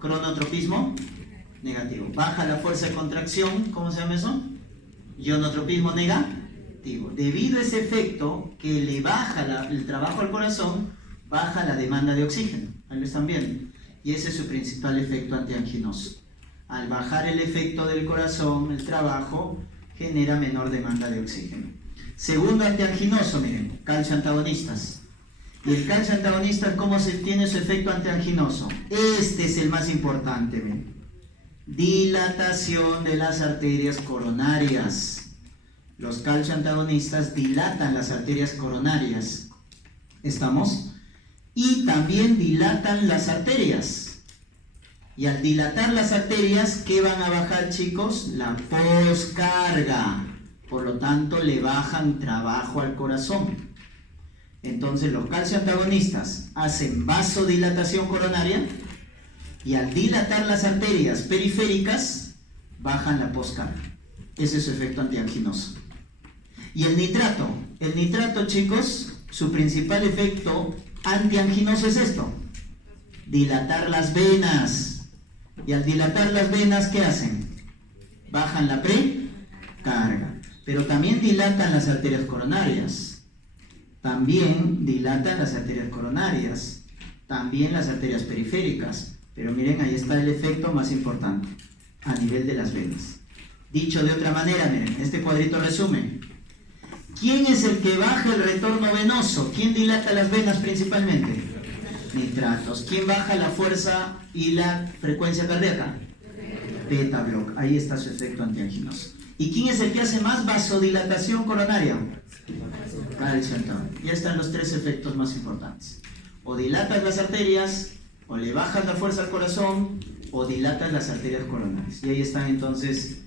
Cronotropismo negativo. Baja la fuerza de contracción, ¿cómo se llama eso? Ionotropismo negativo. Debido a ese efecto que le baja el trabajo al corazón, baja la demanda de oxígeno. Ahí lo están viendo. Y ese es su principal efecto antianginoso. Al bajar el efecto del corazón, el trabajo genera menor demanda de oxígeno. Segundo antianginoso, miren, calcio antagonistas. Y el calcio antagonista, ¿cómo se tiene su efecto antianginoso? Este es el más importante, miren. Dilatación de las arterias coronarias. Los calcio antagonistas dilatan las arterias coronarias. ¿Estamos? Y también dilatan las arterias. Y al dilatar las arterias, ¿qué van a bajar, chicos? La poscarga. por lo tanto le bajan trabajo al corazón. Entonces los calcio antagonistas hacen vasodilatación coronaria y al dilatar las arterias periféricas bajan la poscarga. Ese es su efecto antianginoso. Y el nitrato, chicos, su principal efecto antianginoso es esto: dilatar las venas. Y al dilatar las venas, ¿qué hacen? Bajan la precarga. Pero también dilatan las arterias coronarias. También dilatan las arterias coronarias. También las arterias periféricas. Pero miren, ahí está el efecto más importante, a nivel de las venas. Dicho de otra manera, miren, este cuadrito resume. ¿Quién es el que baja el retorno venoso? ¿Quién dilata las venas principalmente? Nitratos. ¿Quién baja la fuerza y la frecuencia cardíaca? Beta block. Ahí está su efecto antianginoso. ¿Y quién es el que hace más vasodilatación coronaria? Calcio antagonista. Ya están los tres efectos más importantes. O dilatas las arterias, o le bajas la fuerza al corazón, o dilatas las arterias coronarias. Y ahí están entonces,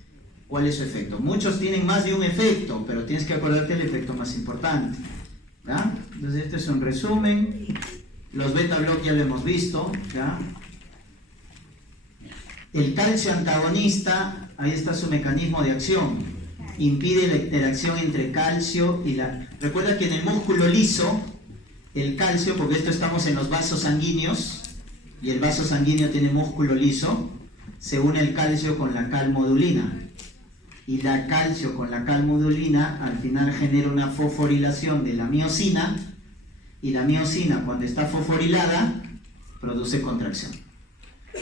¿cuál es su efecto? Muchos tienen más de un efecto, pero tienes que acordarte el efecto más importante. ¿Ya? Entonces este es un resumen. Los beta block ya lo hemos visto. ¿Ya? El calcio antagonista, ahí está su mecanismo de acción. Impide la interacción entre calcio y la... Recuerda que en el músculo liso, el calcio, porque esto estamos en los vasos sanguíneos, y el vaso sanguíneo tiene músculo liso, se une el calcio con la calmodulina. Y la calcio con la calmodulina al final genera una fosforilación de la miosina, y la miosina, cuando está fosforilada, produce contracción.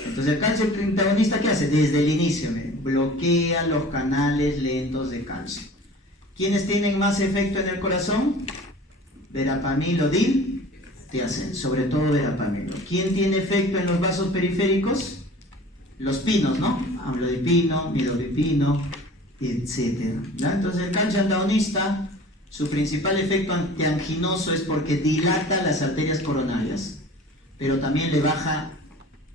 Entonces el calcio antagonista, ¿qué hace? Desde el inicio, bloquea los canales lentos de calcio. ¿Quiénes tienen más efecto en el corazón? Verapamilo, diltiazem, sobre todo verapamilo. ¿Quién tiene efecto en los vasos periféricos? Los pinos, ¿no? Amlodipino, midodipino, etc. ¿Ya? Entonces el calcio antagonista, su principal efecto antianginoso es porque dilata las arterias coronarias, pero también le baja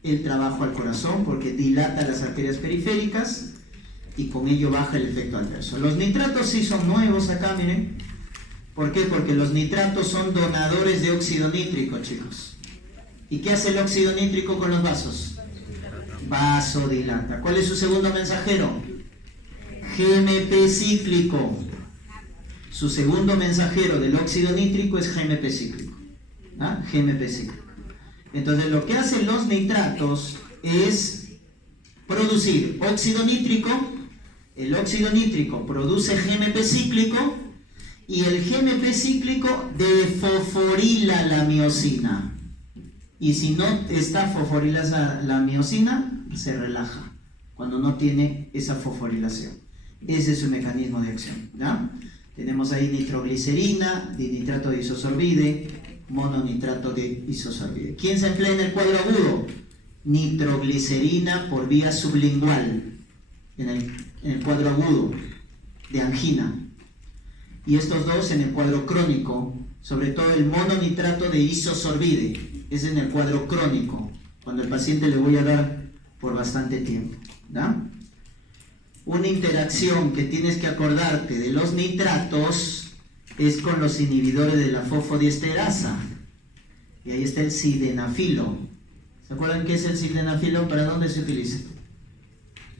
el trabajo al corazón porque dilata las arterias periféricas y con ello baja el efecto adverso. Los nitratos sí son nuevos acá, miren. ¿Por qué? Porque los nitratos son donadores de óxido nítrico, chicos. ¿Y qué hace el óxido nítrico con los vasos? Vasodilata. ¿Cuál es su segundo mensajero? GMP cíclico. Su segundo mensajero del óxido nítrico es GMP cíclico. ¿Ah? GMP cíclico. Entonces lo que hacen los nitratos es producir óxido nítrico. El óxido nítrico produce GMP cíclico y el GMP cíclico defosforila la miosina. Y si no está fosforilada la miosina, se relaja cuando no tiene esa fosforilación. Ese es su mecanismo de acción. ¿Ya? Tenemos ahí nitroglicerina, dinitrato de isosorbide, mononitrato de isosorbide. ¿Quién se emplea en el cuadro agudo? Nitroglicerina por vía sublingual en el cuadro agudo de angina. Y estos dos en el cuadro crónico, sobre todo el mononitrato de isosorbide, es en el cuadro crónico, cuando el paciente le voy a dar por bastante tiempo. ¿Ya? Una interacción que tienes que acordarte de los nitratos es con los inhibidores de la fosfodiesterasa. Y ahí está el sildenafilo. ¿Se acuerdan qué es el sildenafilo? ¿Para dónde se utiliza?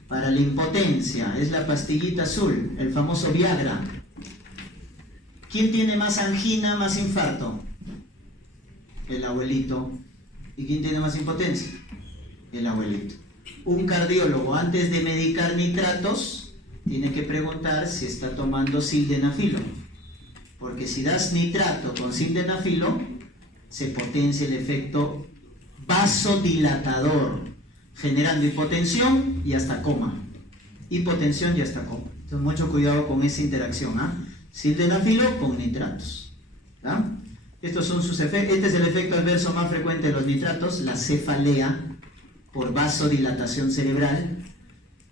Para la impotencia. Es la pastillita azul, el famoso Viagra. ¿Quién tiene más angina, más infarto? El abuelito. ¿Y quién tiene más impotencia? El abuelito. Un cardiólogo, antes de medicar nitratos, tiene que preguntar si está tomando sildenafilo. Porque si das nitrato con sildenafilo, se potencia el efecto vasodilatador, generando hipotensión y hasta coma. Hipotensión y hasta coma. Entonces, mucho cuidado con esa interacción. Sildenafilo con nitratos. ¿Ya? Estos son sus efectos. Este es el efecto adverso más frecuente de los nitratos, la cefalea por vasodilatación cerebral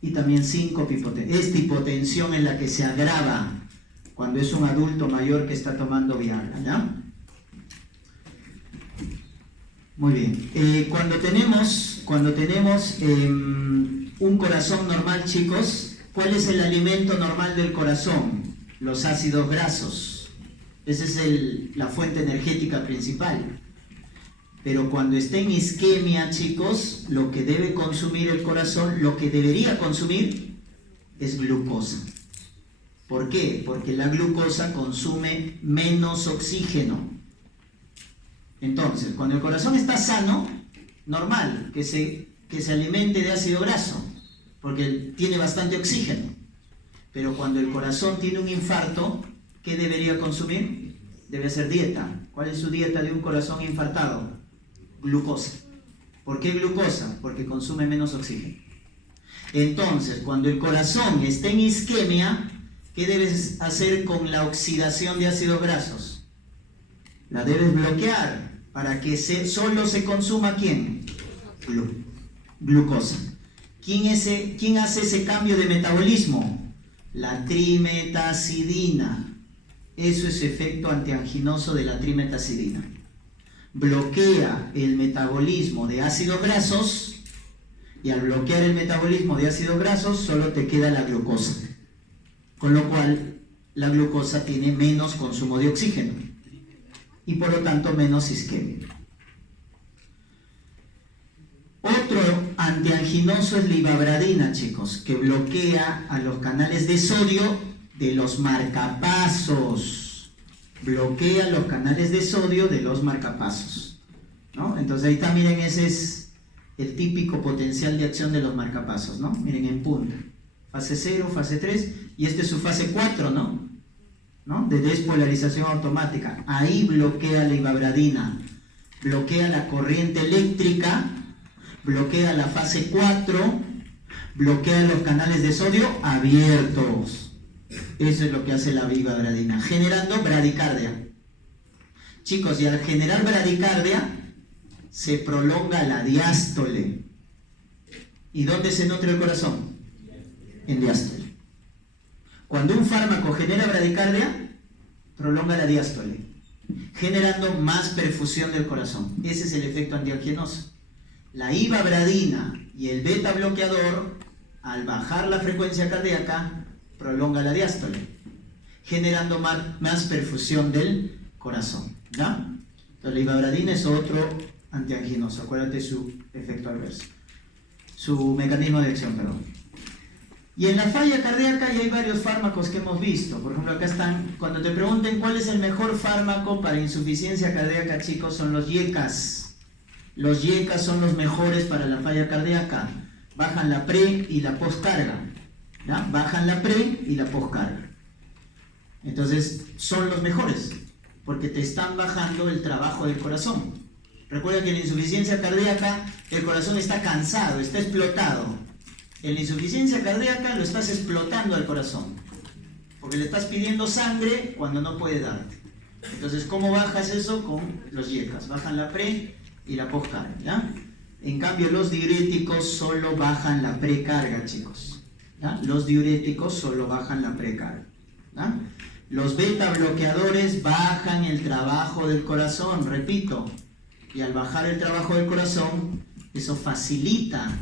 y también síncope hipotensión. Esta hipotensión es la que se agrava cuando es un adulto mayor que está tomando Viagra. ¿Ya? Muy bien. Cuando tenemos un corazón normal, chicos, ¿cuál es el alimento normal del corazón? los ácidos grasos. Esa es la fuente energética principal. Pero cuando esté en isquemia, chicos, lo que debe consumir el corazón, lo que debería consumir es glucosa. ¿Por qué? Porque la glucosa consume menos oxígeno. Entonces, cuando el corazón está sano, normal que se alimente de ácido graso, porque tiene bastante oxígeno. Pero cuando el corazón tiene un infarto, ¿qué debería consumir? Debe hacer dieta. ¿Cuál es su dieta de un corazón infartado? Glucosa. ¿Por qué glucosa? Porque consume menos oxígeno. Entonces, cuando el corazón está en isquemia, ¿qué debes hacer con la oxidación de ácidos grasos? La debes bloquear para que solo se consuma ¿quién? Glucosa. ¿Quién hace ese cambio de metabolismo? La trimetazidina. Eso es efecto antianginoso de la trimetazidina. Bloquea el metabolismo de ácidos grasos, y al bloquear el metabolismo de ácidos grasos solo te queda la glucosa, con lo cual la glucosa tiene menos consumo de oxígeno y por lo tanto menos isquemia. Otro antianginoso es la ivabradina, chicos, que bloquea a los canales de sodio de los marcapasos. Bloquea los canales de sodio de los marcapasos, ¿no? Entonces ahí está, miren, ese es el típico potencial de acción de los marcapasos, ¿no? Miren, en punta, fase 0, fase 3, y este es su fase 4, ¿no? De despolarización automática. Ahí bloquea la ivabradina, bloquea la corriente eléctrica, bloquea la fase 4, bloquea los canales de sodio abiertos. Eso es lo que hace la ivabradina, generando bradicardia. Chicos, y al generar bradicardia, se prolonga la diástole. ¿Y dónde se nutre el corazón? En diástole. Cuando un fármaco genera bradicardia, prolonga la diástole, generando más perfusión del corazón. Ese es el efecto antianginoso. La ivabradina y el beta bloqueador, al bajar la frecuencia cardíaca, prolonga la diástole, generando más perfusión del corazón, ¿ya? Entonces la ivabradina es otro antianginoso. Acuérdate su efecto adverso, su mecanismo de acción, perdón. Y en la falla cardíaca ya hay varios fármacos que hemos visto. Por ejemplo, acá están, cuando te pregunten cuál es el mejor fármaco para insuficiencia cardíaca, chicos, son los YECAS. Los YECAS son los mejores para la falla cardíaca. Bajan la pre y la postcarga, ¿ya? Bajan la pre y la postcarga. Entonces, son los mejores, porque te están bajando el trabajo del corazón. Recuerda que en la insuficiencia cardíaca el corazón está cansado, está explotado. En la insuficiencia cardíaca lo estás explotando al corazón, porque le estás pidiendo sangre cuando no puede darte. Entonces, ¿cómo bajas eso? Con los YECAS. Bajan la pre y la postcarga, ¿ya? En cambio, los diuréticos solo bajan la precarga, chicos, ¿ya? Los diuréticos solo bajan la precarga, ¿ya? Los beta bloqueadores bajan el trabajo del corazón, repito, y al bajar el trabajo del corazón, eso facilita,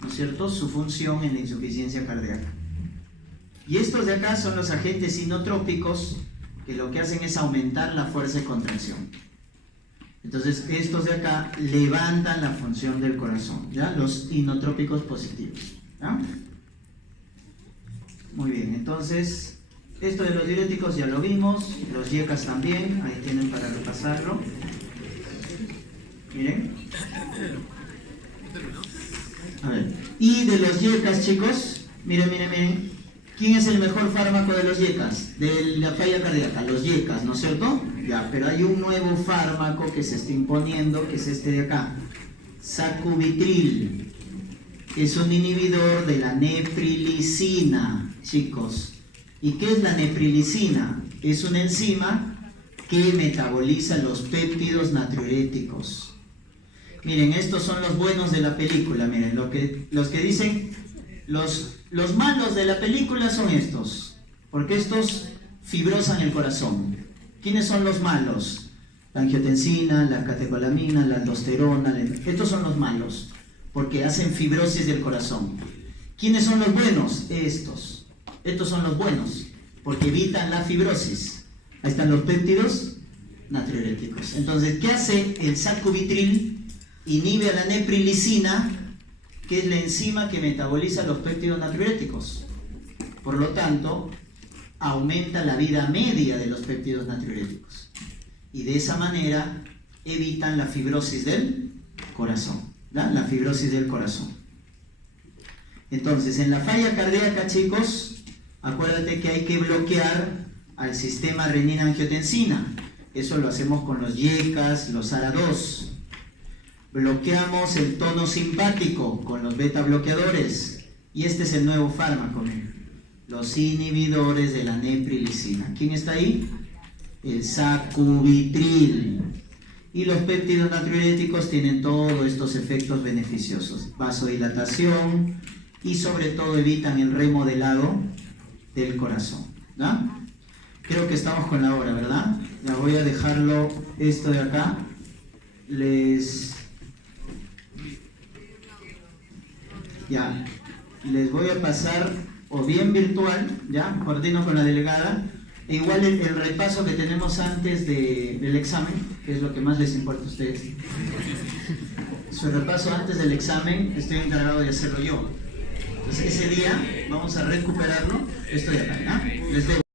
¿no es cierto?, su función en la insuficiencia cardíaca. Y estos de acá son los agentes inotrópicos, que lo que hacen es aumentar la fuerza de contracción. Entonces, estos de acá levantan la función del corazón, ¿ya? Los inotrópicos positivos, ¿ya? Muy bien, entonces, esto de los diuréticos ya lo vimos, los YECAS también, ahí tienen para repasarlo. Miren. A ver, y de los YECAS, chicos, miren. ¿Quién es el mejor fármaco de los YECAS? De la falla cardíaca, los YECAS, ¿no es cierto? Ya, pero hay un nuevo fármaco que se está imponiendo, que es este de acá, sacubitril. Es un inhibidor de la neprilicina, chicos. ¿Y qué es la neprilicina? Es una enzima que metaboliza los péptidos natriuréticos. Miren, estos son los buenos de la película. Miren, los que dicen, los malos de la película son estos, porque estos fibrosan el corazón. ¿Quiénes son los malos? La angiotensina, la catecolamina, la aldosterona. Estos son los malos, porque hacen fibrosis del corazón. ¿Quiénes son los buenos? Estos son los buenos, porque evitan la fibrosis. Ahí están los péptidos natriuréticos. Entonces, ¿qué hace el sacubitril? Inhibe a la neprilicina, que es la enzima que metaboliza los péptidos natriuréticos. Por lo tanto, aumenta la vida media de los péptidos natriuréticos. Y de esa manera evitan la fibrosis del corazón. ¿Da? La fibrosis del corazón. Entonces, en la falla cardíaca, chicos, acuérdate que hay que bloquear al sistema renina-angiotensina. Eso lo hacemos con los YECAS, los ARA2. Bloqueamos el tono simpático con los beta bloqueadores. Y este es el nuevo fármaco, los inhibidores de la neprilicina. ¿Quién está ahí? El sacubitril. Y los péptidos natriuréticos tienen todos estos efectos beneficiosos. Vasodilatación y sobre todo evitan el remodelado del corazón. ¿No? Creo que estamos con la hora, ¿verdad? Ya voy a dejarlo esto de acá. Les voy a pasar o bien virtual, ya, coordino con la delegada, e igual el repaso que tenemos antes del examen, que es lo que más les importa a ustedes. Su repaso antes del examen estoy encargado de hacerlo yo. Entonces ese día vamos a recuperarlo, esto de acá, ¿no? Les debo.